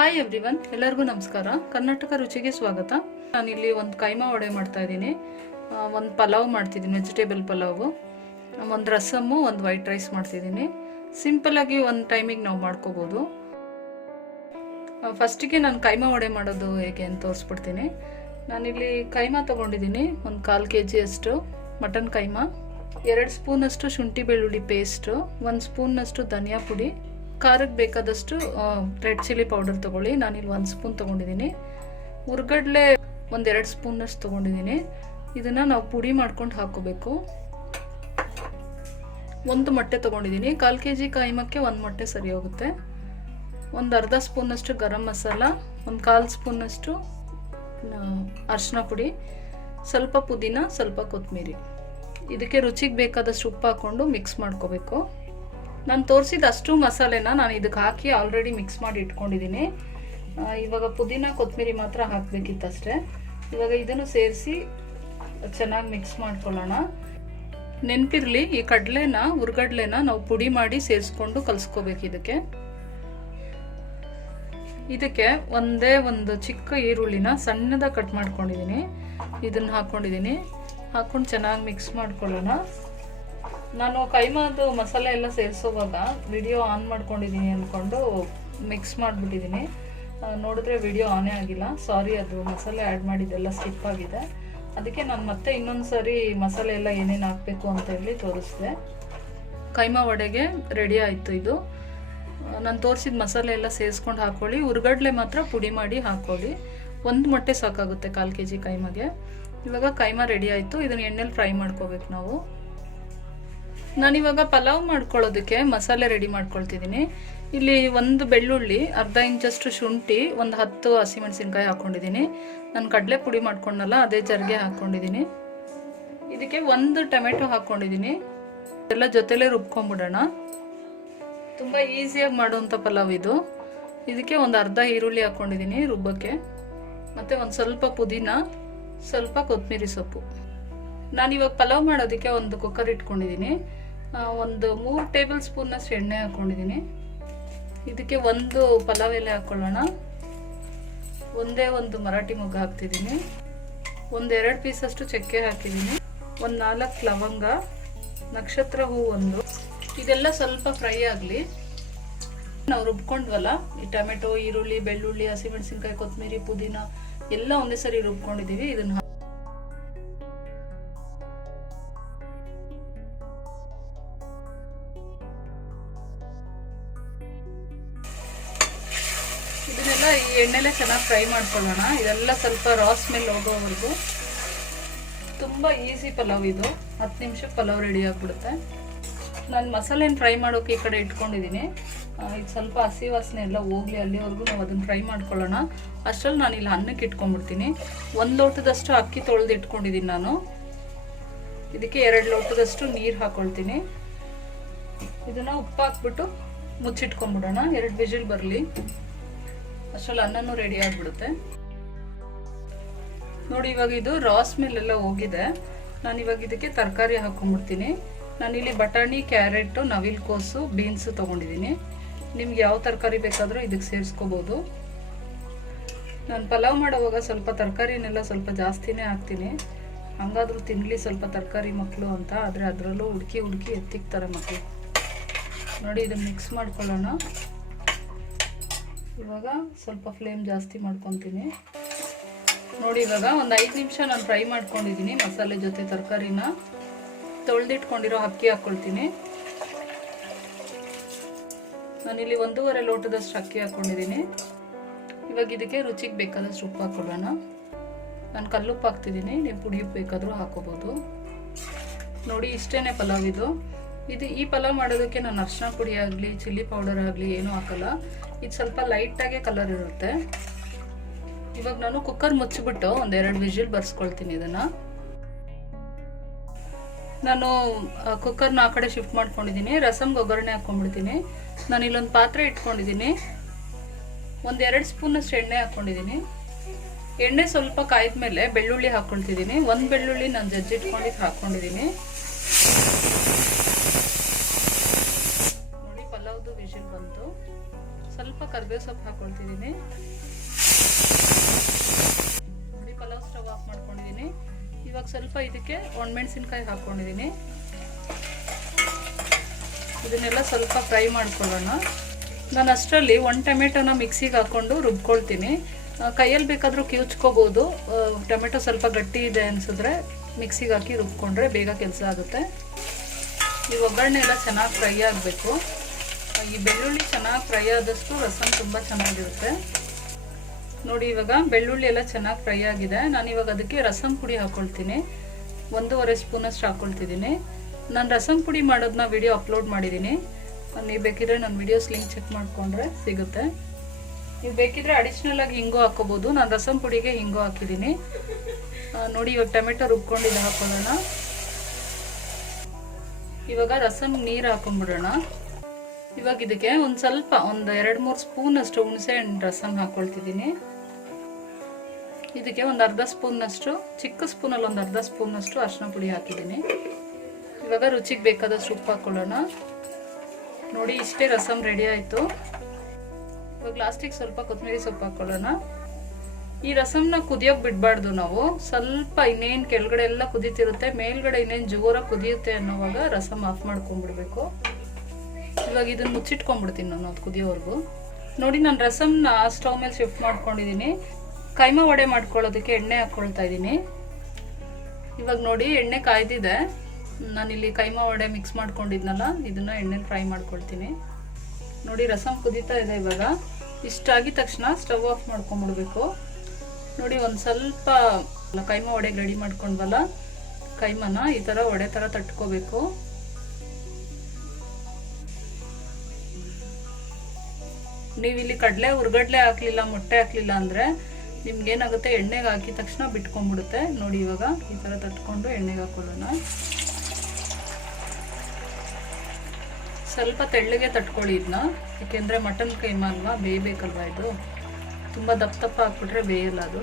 Hi everyone, ಎಲ್ಲರಿಗೂ ನಮಸ್ಕಾರ. ಕರ್ನಾಟಕ ರುಚಿಗೆ ಸ್ವಾಗತ. ನಾನಿಲ್ಲಿ ಒಂದು ಕೈಮಾ ವಡೆ ಮಾಡ್ತಾ ಇದ್ದೀನಿ, ಒಂದು ಪಲಾವ್ ಮಾಡ್ತಿದ್ದೀನಿ, ವೆಜಿಟೇಬಲ್ ಪಲಾವು, ಒಂದು ರಸಮ್ಮು, ಒಂದು ವೈಟ್ ರೈಸ್ ಮಾಡ್ತಿದ್ದೀನಿ. ಸಿಂಪಲ್ಲಾಗಿ ಒಂದು ಟೈಮಿಗೆ ನಾವು ಮಾಡ್ಕೋಬೋದು. ಫಸ್ಟಿಗೆ ನಾನು ಕೈಮಾ ವಡೆ ಮಾಡೋದು ಹೇಗೆ ಅಂತ ತೋರಿಸ್ಬಿಡ್ತೀನಿ. ನಾನಿಲ್ಲಿ ಕೈಮಾ ತೊಗೊಂಡಿದ್ದೀನಿ, ಒಂದು 1/4 kg ಅಷ್ಟು ಮಟನ್ ಕೈಮಾ, 2 ಸ್ಪೂನಷ್ಟು ಶುಂಠಿ ಬೆಳ್ಳುಳ್ಳಿ ಪೇಸ್ಟು, 1 ಸ್ಪೂನಷ್ಟು ಧನಿಯಾ ಪುಡಿ, ಖಾರಕ್ಕೆ ಬೇಕಾದಷ್ಟು ರೆಡ್ ಚಿಲ್ಲಿ ಪೌಡರ್ ತೊಗೊಳ್ಳಿ. ನಾನಿಲ್ಲಿ 1 ಸ್ಪೂನ್ ತೊಗೊಂಡಿದ್ದೀನಿ. ಹುರ್ಗಡ್ಲೆ 1-2 ಸ್ಪೂನಷ್ಟು ತೊಗೊಂಡಿದ್ದೀನಿ. ಇದನ್ನು ನಾವು ಪುಡಿ ಮಾಡ್ಕೊಂಡು ಹಾಕೋಬೇಕು. 1 ಮೊಟ್ಟೆ ತೊಗೊಂಡಿದ್ದೀನಿ. 1/4 kg ಕೈಮಕ್ಕೆ 1 ಮೊಟ್ಟೆ ಸರಿ ಹೋಗುತ್ತೆ. ಒಂದು ಅರ್ಧ ಸ್ಪೂನಷ್ಟು ಗರಂ ಮಸಾಲ, ಒಂದು 1/4 ಸ್ಪೂನಷ್ಟು ಅರಿಶಿನ ಪುಡಿ, ಸ್ವಲ್ಪ ಪುದೀನ, ಸ್ವಲ್ಪ ಕೊತ್ತಂಬರಿ. ಇದಕ್ಕೆ ರುಚಿಗೆ ಬೇಕಾದಷ್ಟು ಉಪ್ಪು ಹಾಕ್ಕೊಂಡು ಮಿಕ್ಸ್ ಮಾಡ್ಕೋಬೇಕು. ನಾನು ತೋರಿಸಿದ ಅಷ್ಟು ಮಸಾಲೆನ ನಾನು ಇದಕ್ಕೆ ಹಾಕಿ ಆಲ್ರೆಡಿ ಮಿಕ್ಸ್ ಮಾಡಿ ಇಟ್ಕೊಂಡಿದ್ದೀನಿ. ಇವಾಗ ಪುದೀನ ಕೊತ್ತಂಬರಿ ಮಾತ್ರ ಹಾಕಬೇಕಿತ್ತಷ್ಟೇ. ಇವಾಗ ಇದನ್ನು ಸೇರಿಸಿ ಚೆನ್ನಾಗಿ ಮಿಕ್ಸ್ ಮಾಡ್ಕೊಳ್ಳೋಣ. ನೆನಪಿರಲಿ, ಈ ಹುರ್ಗಡ್ಲೆನ ನಾವು ಪುಡಿ ಮಾಡಿ ಸೇರಿಸ್ಕೊಂಡು ಕಲಿಸ್ಕೋಬೇಕು. ಇದಕ್ಕೆ ಒಂದೇ ಒಂದು ಚಿಕ್ಕ ಈರುಳ್ಳಿನ ಸಣ್ಣದಾಗಿ ಕಟ್ ಮಾಡ್ಕೊಂಡಿದ್ದೀನಿ. ಇದನ್ನು ಹಾಕ್ಕೊಂಡಿದ್ದೀನಿ. ಹಾಕ್ಕೊಂಡು ಚೆನ್ನಾಗಿ ಮಿಕ್ಸ್ ಮಾಡ್ಕೊಳ್ಳೋಣ. ನಾನು ಕೈಮಾದು ಮಸಾಲೆ ಎಲ್ಲ ಸೇರಿಸೋವಾಗ ವಿಡಿಯೋ ಆನ್ ಮಾಡ್ಕೊಂಡಿದ್ದೀನಿ ಅಂದ್ಕೊಂಡು ಮಿಕ್ಸ್ ಮಾಡಿಬಿಟ್ಟಿದ್ದೀನಿ. ನೋಡಿದ್ರೆ ವಿಡಿಯೋ ಆನೇ ಆಗಿಲ್ಲ, ಸಾರಿ. ಅದು ಮಸಾಲೆ ಆ್ಯಡ್ ಮಾಡಿದ್ದೆಲ್ಲ ಸ್ಕಿಪ್ ಆಗಿದೆ. ಅದಕ್ಕೆ ನಾನು ಮತ್ತೆ ಇನ್ನೊಂದು ಸಾರಿ ಮಸಾಲೆ ಎಲ್ಲ ಏನೇನು ಹಾಕಬೇಕು ಅಂತ ಹೇಳಿ ತೋರಿಸಿದೆ. ಕೈಮಾ ವಡೆಗೆ ರೆಡಿ ಆಯಿತು. ಇದು ನಾನು ತೋರಿಸಿದ ಮಸಾಲೆ ಎಲ್ಲ ಸೇರಿಸ್ಕೊಂಡು ಹಾಕ್ಕೊಳ್ಳಿ. ಹುರ್ಗಡ್ಲೆ ಮಾತ್ರ ಪುಡಿ ಮಾಡಿ ಹಾಕ್ಕೊಳ್ಳಿ. 1 ಮೊಟ್ಟೆ ಸಾಕಾಗುತ್ತೆ 1/4 kg ಕೈಮಾಗೆ. ಇವಾಗ ಕೈಮಾ ರೆಡಿ ಆಯಿತು. ಇದನ್ನು ಎಣ್ಣೆಲಿ ಫ್ರೈ ಮಾಡ್ಕೋಬೇಕು ನಾವು. ನಾನಿವಾಗ ಪಲಾವ್ ಮಾಡ್ಕೊಳ್ಳೋದಕ್ಕೆ ಮಸಾಲೆ ರೆಡಿ ಮಾಡ್ಕೊಳ್ತಿದ್ದೀನಿ. ಇಲ್ಲಿ 1 ಬೆಳ್ಳುಳ್ಳಿ, ಅರ್ಧ ಇಂಚಷ್ಟು ಶುಂಠಿ, ಒಂದು 10 ಹಸಿಮೆಣಸಿನ್ಕಾಯಿ ಹಾಕ್ಕೊಂಡಿದ್ದೀನಿ. ನಾನು ಕಡಲೆ ಪುಡಿ ಮಾಡ್ಕೊಂಡಲ್ಲ, ಅದೇ ಜರಿಗೆ ಹಾಕ್ಕೊಂಡಿದ್ದೀನಿ. ಇದಕ್ಕೆ 1 ಟೊಮೆಟೊ ಹಾಕ್ಕೊಂಡಿದ್ದೀನಿ. ಎಲ್ಲ ಜೊತೆಲೇ ರುಬ್ಕೊಂಡ್ಬಿಡೋಣ. ತುಂಬ ಈಸಿಯಾಗಿ ಮಾಡುವಂಥ ಪಲಾವ್ ಇದು. ಇದಕ್ಕೆ ಒಂದು ಅರ್ಧ ಈರುಳ್ಳಿ ಹಾಕ್ಕೊಂಡಿದ್ದೀನಿ ರುಬ್ಬಕ್ಕೆ, ಮತ್ತು ಒಂದು ಸ್ವಲ್ಪ ಪುದೀನ, ಸ್ವಲ್ಪ ಕೊತ್ತಂಬರಿ ಸೊಪ್ಪು. ನಾನಿವಾಗ ಪಲಾವ್ ಮಾಡೋದಕ್ಕೆ ಒಂದು ಕುಕ್ಕರ್ ಇಟ್ಕೊಂಡಿದ್ದೀನಿ. ಒಂದು 3 ಟೇಬಲ್ ಸ್ಪೂನಷ್ಟು ಎಣ್ಣೆ ಹಾಕ್ಕೊಂಡಿದ್ದೀನಿ. ಇದಕ್ಕೆ 1 ಪಲಾವ್ ಎಲೆ ಹಾಕ್ಕೊಳ್ಳೋಣ. ಒಂದೇ ಒಂದು ಮರಾಠಿ ಮೊಗ್ಗು ಹಾಕ್ತಿದ್ದೀನಿ. 1-2 ಪೀಸಷ್ಟು ಚಕ್ಕೆ ಹಾಕಿದ್ದೀನಿ. ಒಂದು 4 ಲವಂಗ, ನಕ್ಷತ್ರ ಹೂ 1. ಇದೆಲ್ಲ ಸ್ವಲ್ಪ ಫ್ರೈ ಆಗಲಿ. ನಾವು ರುಬ್ಕೊಂಡ್ವಲ್ಲ, ಈ ಟೊಮೆಟೊ, ಈರುಳ್ಳಿ, ಬೆಳ್ಳುಳ್ಳಿ, ಹಸಿಮೆಣಸಿನ್ಕಾಯಿ, ಕೊತ್ತಂಬರಿ, ಪುದೀನ ಎಲ್ಲ ಒಂದೇ ಸರಿ ರುಬ್ಕೊಂಡಿದ್ದೀವಿ. ಇದನ್ನು ಇದನ್ನೆಲ್ಲ ಈ ಎಣ್ಣೆಲೆ ಚೆನ್ನಾಗಿ ಫ್ರೈ ಮಾಡ್ಕೊಳ್ಳೋಣ. ಇದೆಲ್ಲ ಸ್ವಲ್ಪ ರಾ ಸ್ಮೆಲ್ ಹೋಗೋವರೆಗೂ. ತುಂಬ ಈಸಿ ಪಲಾವ್ ಇದು. 10 ನಿಮಿಷಕ್ಕೆ ಪಲಾವ್ ರೆಡಿ ಆಗಿಬಿಡುತ್ತೆ. ನಾನು ಮಸಾಲೆನ ಫ್ರೈ ಮಾಡೋಕೆ ಈ ಕಡೆ ಇಟ್ಕೊಂಡಿದ್ದೀನಿ. ಇದು ಸ್ವಲ್ಪ ಹಸಿ ವಾಸನೆ ಎಲ್ಲ ಹೋಗಲಿ, ಅಲ್ಲಿವರೆಗೂ ನಾವು ಅದನ್ನು ಫ್ರೈ ಮಾಡ್ಕೊಳ್ಳೋಣ. ಅಷ್ಟರಲ್ಲಿ ನಾನು ಇಲ್ಲಿ ಅನ್ನಕ್ಕೆ ಇಟ್ಕೊಂಡ್ಬಿಡ್ತೀನಿ. 1 ಲೋಟದಷ್ಟು ಅಕ್ಕಿ ತೊಳೆದು ಇಟ್ಕೊಂಡಿದ್ದೀನಿ ನಾನು. ಇದಕ್ಕೆ 2 ಲೋಟದಷ್ಟು ನೀರು ಹಾಕ್ಕೊಳ್ತೀನಿ. ಇದನ್ನು ಉಪ್ಪು ಹಾಕ್ಬಿಟ್ಟು ಮುಚ್ಚಿಟ್ಕೊಂಡ್ಬಿಡೋಣ. 2 ವಿಜಿಲ್ ಬರಲಿ. ಅಷ್ಟರಲ್ಲಿ ಅನ್ನನೂ ರೆಡಿ ಆಗಿಬಿಡುತ್ತೆ. ನೋಡಿ, ಇವಾಗ ಇದು ರಾ ಸ್ಮೆಲ್ ಎಲ್ಲ ಹೋಗಿದೆ. ನಾನಿವಾಗ ಇದಕ್ಕೆ ತರಕಾರಿ ಹಾಕ್ಕೊಂಡ್ಬಿಡ್ತೀನಿ. ನಾನಿಲ್ಲಿ ಬಟಾಣಿ, ಕ್ಯಾರೆಟು, ನವಿಲು ಕೋಸು, ಬೀನ್ಸು ತೊಗೊಂಡಿದ್ದೀನಿ. ನಿಮ್ಗೆ ಯಾವ ತರಕಾರಿ ಬೇಕಾದರೂ ಇದಕ್ಕೆ ಸೇರಿಸ್ಕೋಬೋದು. ನಾನು ಪಲಾವ್ ಮಾಡೋವಾಗ ಸ್ವಲ್ಪ ತರಕಾರಿನೆಲ್ಲ ಸ್ವಲ್ಪ ಜಾಸ್ತಿನೇ ಹಾಕ್ತೀನಿ. ಹಂಗಾದ್ರೂ ತಿನ್ನಲಿ ಸ್ವಲ್ಪ ತರಕಾರಿ ಮಕ್ಕಳು ಅಂತ. ಆದರೆ ಅದರಲ್ಲೂ ಹುಡುಕಿ ಎತ್ತಿಕ್ತಾರೆ ಮಕ್ಕಳು. ನೋಡಿ, ಇದನ್ನು ಮಿಕ್ಸ್ ಮಾಡ್ಕೊಳ್ಳೋಣ. ಇವಾಗ ಸ್ವಲ್ಪ ಫ್ಲೇಮ್ ಜಾಸ್ತಿ ಮಾಡ್ಕೊತೀನಿ. ನೋಡಿ, ಇವಾಗ ಒಂದು 5 ನಿಮಿಷ ನಾನು ಫ್ರೈ ಮಾಡ್ಕೊಂಡಿದ್ದೀನಿ. ಮಸಾಲೆ ಜೊತೆ ತರಕಾರಿನ ತೊಳೆದಿಟ್ಕೊಂಡಿರೋ ಅಕ್ಕಿ ಹಾಕ್ಕೊಳ್ತೀನಿ. ನಾನಿಲ್ಲಿ 1.5 ಲೋಟದಷ್ಟು ಅಕ್ಕಿ ಹಾಕ್ಕೊಂಡಿದ್ದೀನಿ. ಇವಾಗ ಇದಕ್ಕೆ ರುಚಿಗೆ ಬೇಕಾದಷ್ಟು ಉಪ್ಪು ಹಾಕ್ಕೊಳ್ಳೋಣ. ನಾನು ಕಲ್ಲುಪ್ಪು ಹಾಕ್ತಿದ್ದೀನಿ, ನೀವು ಪುಡಿ ಉಪ್ಪು ಬೇಕಾದರೂ ಹಾಕೋಬೋದು. ನೋಡಿ, ಇಷ್ಟೇ ಪಲಾವ್ ಇದು. ಈ ಪಲಾವ್ ಮಾಡೋದಕ್ಕೆ ನಾನು ಅರಿಶಿನ ಪುಡಿ ಆಗಲಿ, ಚಿಲ್ಲಿ ಪೌಡರ್ ಆಗಲಿ ಏನೂ ಹಾಕಲ್ಲ. ಇದು ಸ್ವಲ್ಪ ಲೈಟಾಗೆ ಕಲರ್ ಇರುತ್ತೆ. ಇವಾಗ ನಾನು ಕುಕ್ಕರ್ ಮುಚ್ಚಿಬಿಟ್ಟು 1-2 ವಿಜಿಲ್ ಬರ್ಸ್ಕೊಳ್ತೀನಿ. ಇದನ್ನು ನಾನು ಕುಕ್ಕರ್ನ ಆ ಕಡೆ ಶಿಫ್ಟ್ ಮಾಡ್ಕೊಂಡಿದ್ದೀನಿ. ರಸಮ್ಗೆ ಒಗ್ಗರಣೆ ಹಾಕ್ಕೊಂಡ್ಬಿಡ್ತೀನಿ. ನಾನು ಇಲ್ಲೊಂದು ಪಾತ್ರೆ ಇಟ್ಕೊಂಡಿದ್ದೀನಿ. 1-2 ಸ್ಪೂನಷ್ಟು ಎಣ್ಣೆ ಹಾಕ್ಕೊಂಡಿದ್ದೀನಿ. ಎಣ್ಣೆ ಸ್ವಲ್ಪ ಕಾಯ್ದ ಮೇಲೆ ಬೆಳ್ಳುಳ್ಳಿ ಹಾಕ್ಕೊಳ್ತಿದ್ದೀನಿ. 1 ಬೆಳ್ಳುಳ್ಳಿ ನಾನು ಜಜ್ಜಿಟ್ಕೊಂಡಿದ್ದು ಹಾಕ್ಕೊಂಡಿದ್ದೀನಿ. ನೋಡಿ, ಪಲಾವ್ದು ವಿಜಿಲ್ ಬಂತು. ಸ್ವಲ್ಪ ಕರಿಬೇವು ಸೊಪ್ಪು ಹಾಕ್ಕೊಳ್ತಿದ್ದೀನಿ. ನೋಡಿ ಪಲಾವ್ ಸ್ಟವ್ ಆಫ್ ಮಾಡ್ಕೊಂಡಿದ್ದೀನಿ. ಇವಾಗ ಸ್ವಲ್ಪ ಇದಕ್ಕೆ ಒಣಮೆಣಸಿನ್ಕಾಯಿ ಹಾಕ್ಕೊಂಡಿದ್ದೀನಿ. ಇದನ್ನೆಲ್ಲ ಸ್ವಲ್ಪ ಫ್ರೈ ಮಾಡ್ಕೊಳ್ಳೋಣ. ನಾನು ಅಷ್ಟರಲ್ಲಿ 1 ಟೊಮೆಟೊನ ಮಿಕ್ಸಿಗೆ ಹಾಕ್ಕೊಂಡು ರುಬ್ಕೊಳ್ತೀನಿ. ಕೈಯಲ್ಲಿ ಬೇಕಾದರೂ ಕಿವುಚ್ಕೋಬೋದು. ಟೊಮೆಟೊ ಸ್ವಲ್ಪ ಗಟ್ಟಿ ಇದೆ ಅನಿಸಿದ್ರೆ ಮಿಕ್ಸಿಗೆ ಹಾಕಿ ರುಬ್ಕೊಂಡ್ರೆ ಬೇಗ ಕೆಲಸ ಆಗುತ್ತೆ. ಈ ಒಗ್ಗರಣೆ ಎಲ್ಲ ಚೆನ್ನಾಗಿ ಫ್ರೈ ಆಗಬೇಕು. ಈ ಬೆಳ್ಳುಳ್ಳಿ ಚೆನ್ನಾಗಿ ಫ್ರೈ ಆದಷ್ಟು ರಸಮ್ ತುಂಬ ಚೆನ್ನಾಗಿರುತ್ತೆ. ನೋಡಿ ಇವಾಗ ಬೆಳ್ಳುಳ್ಳಿ ಎಲ್ಲ ಚೆನ್ನಾಗಿ ಫ್ರೈ ಆಗಿದೆ. ನಾನು ಇವಾಗ ಅದಕ್ಕೆ ರಸಮ್ ಪುಡಿ ಹಾಕ್ಕೊಳ್ತೀನಿ. 1.5 ಸ್ಪೂನಷ್ಟು ಹಾಕ್ಕೊಳ್ತಿದ್ದೀನಿ. ನಾನು ರಸಮ್ ಪುಡಿ ಮಾಡೋದನ್ನ ವಿಡಿಯೋ ಅಪ್ಲೋಡ್ ಮಾಡಿದ್ದೀನಿ. ನೀವು ಬೇಕಿದ್ರೆ ನನ್ನ ವಿಡಿಯೋಸ್ ಲಿಂಕ್ ಚೆಕ್ ಮಾಡಿಕೊಂಡ್ರೆ ಸಿಗುತ್ತೆ. ನೀವು ಬೇಕಿದ್ರೆ ಅಡಿಷ್ನಲ್ ಆಗಿ ಹಿಂಗು ಹಾಕೋಬೋದು. ನಾನು ರಸಮ್ ಪುಡಿಗೆ ಹಿಂಗು ಹಾಕಿದ್ದೀನಿ. ನೋಡಿ ಇವಾಗ ಟೊಮೆಟೊ ರುಬ್ಕೊಂಡಿದ್ದ ಹಾಕೊಳ್ಳೋಣ. ಇವಾಗ ರಸಮ್ ನೀರು ಹಾಕೊಂಡ್ಬಿಡೋಣ. ಇವಾಗ ಇದಕ್ಕೆ ಒಂದು ಸ್ವಲ್ಪ 2-3 ಸ್ಪೂನಷ್ಟು ಹುಣಸೆ ಹಣ್ಣು ರಸಮ್ ಹಾಕ್ಕೊಳ್ತಿದ್ದೀನಿ. ಇದಕ್ಕೆ ಒಂದು ಅರ್ಧ ಸ್ಪೂನಷ್ಟು, ಚಿಕ್ಕ ಸ್ಪೂನಲ್ಲಿ ಒಂದು ಅರ್ಧ ಸ್ಪೂನಷ್ಟು ಅರಿಶಿನ ಪುಡಿ ಹಾಕಿದ್ದೀನಿ. ಇವಾಗ ರುಚಿಗೆ ಬೇಕಾದಷ್ಟು ಉಪ್ಪು ಹಾಕ್ಕೊಳ್ಳೋಣ. ನೋಡಿ ಇಷ್ಟೇ ರಸಮ್ ರೆಡಿ ಆಯಿತು. ಇವಾಗ ಲಾಸ್ಟಿಗೆ ಸ್ವಲ್ಪ ಕೊತ್ತಂಬರಿ ಸೊಪ್ಪು ಹಾಕ್ಕೊಳ್ಳೋಣ. ಈ ರಸಮ್ನ ಕುದಿಯೋಕೆ ಬಿಡಬಾರ್ದು ನಾವು. ಸ್ವಲ್ಪ ಇನ್ನೇನು ಕೆಳಗಡೆ ಎಲ್ಲ ಕುದೀತಿರುತ್ತೆ, ಮೇಲ್ಗಡೆ ಇನ್ನೇನು ಜೋರಾಗಿ ಕುದಿಯುತ್ತೆ ಅನ್ನೋವಾಗ ರಸಮ್ ಆಫ್ ಮಾಡ್ಕೊಂಡ್ಬಿಡ್ಬೇಕು. ಇವಾಗ ಇದನ್ನು ಮುಚ್ಚಿಟ್ಕೊಂಡ್ಬಿಡ್ತೀನಿ ನಾನು ಅದು ಕುದಿಯೋವರೆಗೂ. ನೋಡಿ ನಾನು ರಸಮ್ನ ಸ್ಟವ್ ಮೇಲೆ ಶಿಫ್ಟ್ ಮಾಡ್ಕೊಂಡಿದ್ದೀನಿ. ಕೈಮಾ ವಡೆ ಮಾಡ್ಕೊಳ್ಳೋದಕ್ಕೆ ಎಣ್ಣೆ ಹಾಕ್ಕೊಳ್ತಾ ಇದ್ದೀನಿ. ಇವಾಗ ನೋಡಿ ಎಣ್ಣೆ ಕಾಯ್ದಿದೆ. ನಾನಿಲ್ಲಿ ಕೈಮಾ ವಡೆ ಮಿಕ್ಸ್ ಮಾಡ್ಕೊಂಡಿದ್ನಲ್ಲ, ಇದನ್ನು ಎಣ್ಣೆಲಿ ಫ್ರೈ ಮಾಡ್ಕೊಳ್ತೀನಿ. ನೋಡಿ ರಸಮ್ ಕುದೀತಾ ಇದೆ. ಇವಾಗ ಇಷ್ಟಾಗಿದ ತಕ್ಷಣ ಸ್ಟವ್ ಆಫ್ ಮಾಡ್ಕೊಂಡ್ಬಿಡ್ಬೇಕು. ನೋಡಿ ಒಂದು ಸ್ವಲ್ಪ ಕೈಮಾ ವಡೆಗೆ ರೆಡಿ ಮಾಡ್ಕೊಂಡ್ವಲ್ಲ, ಕೈಮಾನ ಈ ಥರ ವಡೆ ಥರ ತಟ್ಕೋಬೇಕು. ನೀವಿಲ್ಲಿ ಕಡಲೆ ಹುರ್ಗಡ್ಲೆ ಹಾಕ್ಲಿಲ್ಲ, ಮೊಟ್ಟೆ ಹಾಕ್ಲಿಲ್ಲ ಅಂದರೆ ನಿಮ್ಗೇನಾಗುತ್ತೆ, ಎಣ್ಣೆಗೆ ಹಾಕಿದ ತಕ್ಷಣ ಬಿಟ್ಕೊಂಡ್ಬಿಡುತ್ತೆ. ನೋಡಿ ಇವಾಗ ಈ ಥರ ತಟ್ಕೊಂಡು ಎಣ್ಣೆಗೆ ಹಾಕೊಳ್ಳೋಣ. ಸ್ವಲ್ಪ ತೆಳ್ಳಗೆ ತಟ್ಕೊಳ್ಳಿ ಇದನ್ನ, ಏಕೆಂದರೆ ಮಟನ್ ಕೈಮಾ ಅಲ್ವಾ, ಬೇಯಬೇಕಲ್ವಾ. ಇದು ತುಂಬ ದಪ್ಪ ಹಾಕ್ಬಿಟ್ರೆ ಬೇಯಲ್ಲ ಅದು.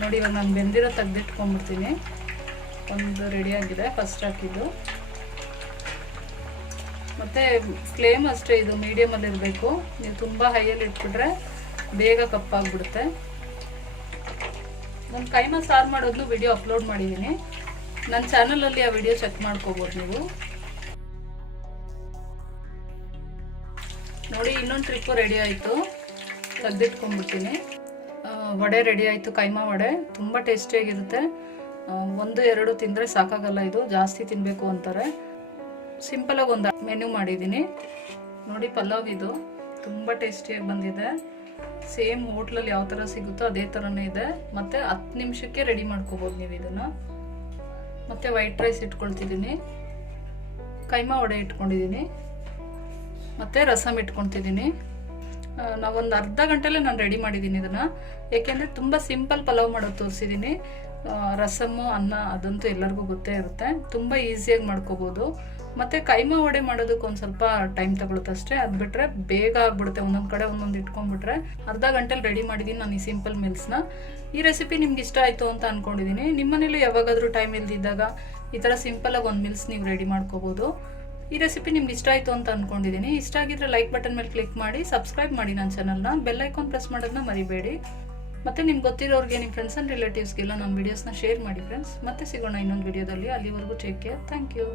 ನೋಡಿ ಇವಾಗ ನಾನು ಬೆಂದಿರೋ ತೆಗೆದಿಟ್ಕೊಂಡ್ಬಿಡ್ತೀನಿ. ಒಂದು ರೆಡಿಯಾಗಿದೆ ಫಸ್ಟ್ ಹಾಕಿದ್ದು. ಮತ್ತು ಫ್ಲೇಮ್ ಅಷ್ಟೇ, ಇದು ಮೀಡಿಯಮಲ್ಲಿ ಇರಬೇಕು. ನೀವು ತುಂಬ ಹೈಯಲ್ಲಿ ಇಟ್ಬಿಟ್ರೆ ಬೇಗ ಕಪ್ಪಾಗ್ಬಿಡುತ್ತೆ. ನಾನು ಕೈಮಾ ಸಾರು ಮಾಡೋದನ್ನು ವಿಡಿಯೋ ಅಪ್ಲೋಡ್ ಮಾಡಿದ್ದೀನಿ. ನನ್ನ ಚಾನಲಲ್ಲಿ ಆ ವಿಡಿಯೋ ಚೆಕ್ ಮಾಡ್ಕೋಬೋದು ನೀವು. ನೋಡಿ ಇನ್ನೊಂದು ಟ್ರಿಪ್ಪು ರೆಡಿ ಆಯಿತು, ತೆಗೆದಿಟ್ಕೊಂಡ್ಬಿಡ್ತೀನಿ. ವಡೆ ರೆಡಿ ಆಯಿತು, ಕೈಮಾ ವಡೆ. ತುಂಬ ಟೇಸ್ಟಿಯಾಗಿರುತ್ತೆ. 1-2 ತಿಂದರೆ ಸಾಕಾಗಲ್ಲ, ಇದು ಜಾಸ್ತಿ ತಿನ್ನಬೇಕು ಅಂತಾರೆ. ಸಿಂಪಲಾಗಿ ಒಂದು ಮೆನು ಮಾಡಿದ್ದೀನಿ. ನೋಡಿ ಪಲಾವ್ ಇದು ತುಂಬ ಟೇಸ್ಟಿಯಾಗಿ ಬಂದಿದೆ. ಸೇಮ್ ಹೋಟ್ಲಲ್ಲಿ ಯಾವ ಥರ ಸಿಗುತ್ತೋ ಅದೇ ಥರನೇ ಇದೆ. ಮತ್ತು 10 ನಿಮಿಷಕ್ಕೆ ರೆಡಿ ಮಾಡ್ಕೋಬೋದು ನೀವು ಇದನ್ನು. ಮತ್ತು ವೈಟ್ ರೈಸ್ ಇಟ್ಕೊಳ್ತಿದ್ದೀನಿ, ಕೈಮಾ ವಡೆ ಇಟ್ಕೊಂಡಿದ್ದೀನಿ, ಮತ್ತು ರಸಮ್ ಇಟ್ಕೊಳ್ತಿದ್ದೀನಿ. ನಾವೊಂದು ಅರ್ಧ ಗಂಟೆಲೇ ನಾನು ರೆಡಿ ಮಾಡಿದ್ದೀನಿ ಇದನ್ನು. ಏಕೆಂದರೆ ತುಂಬ ಸಿಂಪಲ್ ಪಲಾವ್ ಮಾಡೋದು ತೋರಿಸಿದ್ದೀನಿ. ರಸಮ್ಮು, ಅನ್ನ ಅದಂತೂ ಎಲ್ಲರಿಗೂ ಗೊತ್ತೇ ಇರುತ್ತೆ. ತುಂಬ ಈಸಿಯಾಗಿ ಮಾಡ್ಕೋಬೋದು. ಮತ್ತು ಕೈಮಾ ವಡೆ ಮಾಡೋದಕ್ಕೆ ಒಂದು ಸ್ವಲ್ಪ ಟೈಮ್ ತಗೊಳುತ್ತೆ ಅಷ್ಟೇ. ಅದು ಬಿಟ್ಟರೆ ಬೇಗ ಆಗಿಬಿಡುತ್ತೆ. ಒಂದೊಂದು ಕಡೆ ಒಂದೊಂದು ಇಟ್ಕೊಂಡ್ಬಿಟ್ರೆ ಅರ್ಧ ಗಂಟೆಲಿ ರೆಡಿ ಮಾಡಿದ್ದೀನಿ ನಾನು ಈ ಸಿಂಪಲ್ ಮೀಲ್ಸ್ನ. ಈ ರೆಸಿಪಿ ನಿಮ್ಗೆ ಇಷ್ಟ ಆಯಿತು ಅಂತ ಅಂದ್ಕೊಂಡಿದ್ದೀನಿ. ನಿಮ್ಮನೇಲಿ ಯಾವಾಗಾದರೂ ಟೈಮ್ ಇಲ್ದಿದ್ದಾಗ ಈ ಥರ ಸಿಂಪಲಾಗಿ ಒಂದು ಮೀಲ್ಸ್ ನೀವು ರೆಡಿ ಮಾಡ್ಕೋಬೋದು. ಈ ರೆಸಿಪಿ ನಿಮ್ಗೆ ಇಷ್ಟ ಆಯಿತು ಅಂತ ಅಂದ್ಕೊಂಡಿದ್ದೀನಿ. ಇಷ್ಟ ಆಗಿದ್ರೆ ಲೈಕ್ ಬಟನ್ ಮೇಲೆ ಕ್ಲಿಕ್ ಮಾಡಿ, ಸಬ್ಸ್ಕ್ರೈಬ್ ಮಾಡಿ ನನ್ನ ಚಾನಲ್ನ. ಬೆಲ್ ಐಕಾನ್ ಪ್ರೆಸ್ ಮಾಡೋದನ್ನ ಮರಿಬೇಡಿ. ಮತ್ತು ನಿಮ್ಗೆ ಗೊತ್ತಿರೋರಿಗೆ, ನಿಮ್ಮ ಫ್ರೆಂಡ್ಸ್ ಆ್ಯಂಡ್ ರಿಲೇಟಿವ್ಸ್ಗೆಲ್ಲ ನಮ್ಮ ವೀಡಿಯೋಸ್ನ ಶೇರ್ ಮಾಡಿ ಫ್ರೆಂಡ್ಸ್. ಮತ್ತೆ ಸಿಗೋಣ ಇನ್ನೊಂದು ವಿಡಿಯೋದಲ್ಲಿ. ಅಲ್ಲಿವರೆಗೂ ಟೇಕ್ ಕೇರ್. Thank you.